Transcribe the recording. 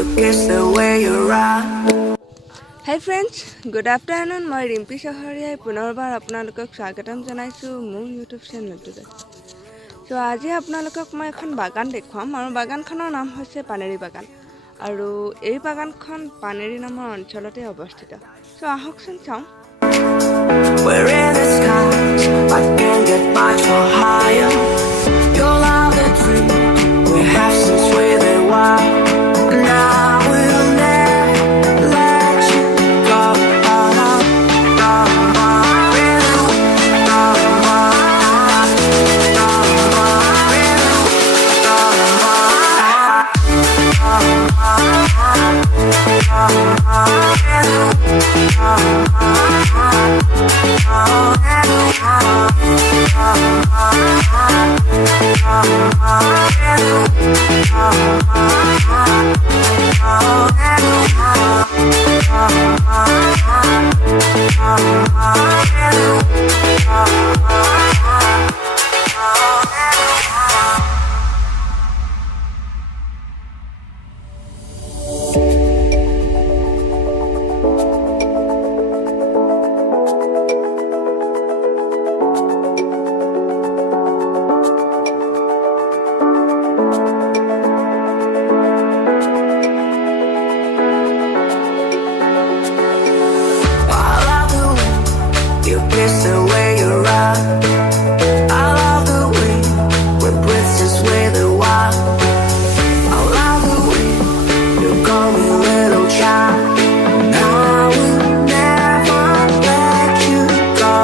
You kiss the way you rock. Hi friends, good afternoon. মই ৰিম্পি চহৰীয়াই পুনৰবাৰ আপোনালোকক স্বাগতম জনাইছোঁ মোৰ ইউটিউব চেনেলটোতে। তো আজি আপোনালোকক মই এখন বাগান দেখুৱাম আৰু বাগানখনৰ নাম হৈছে পানেৰি বাগান আৰু এই বাগানখন পানেৰি নামৰ অঞ্চলতে অৱস্থিত। তো আহকচোন চাওঁ। We're in the skies, I can't get much more higher. Your love the dream we have since we were wild. Now we'll never let you go. You kiss the way you rock. I love the way we breathe since we the wild. I love the way you call me little child. I will never let you go.